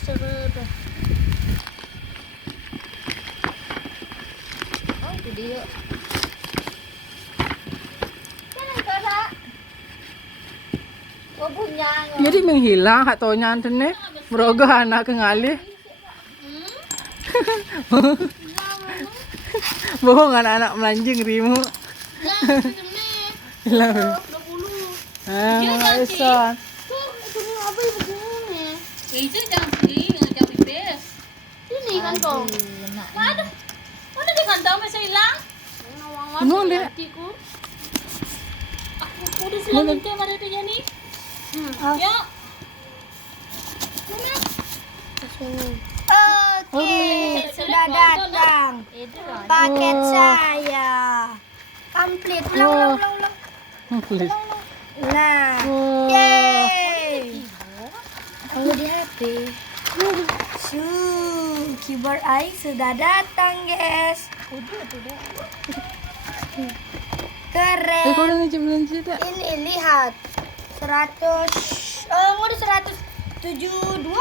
seru. Oh, itu dia. Oh, punya. Jadi menghilang hak taunya antene. Merogoh anak ke ngalih. Bohong anak-anak melanjing rimu. Hilang. 20. Mama Esan. Itu nih apa ibu begini? Itu jangan segini, jangan pipis. Ini kan toh. Mana? Mana di kantong masih hilang? Bunuh deh. Aku udah selamatin dia mana dia nih? Ya. Oke, sudah datang paket saya. Komplit. Ulang. Please. Nah, Oh. yeay. Tunggu di HP. Keyboard AI sudah datang, guys. Keren. Kau udah belanja tak? Ini lihat. 100. Udah 172.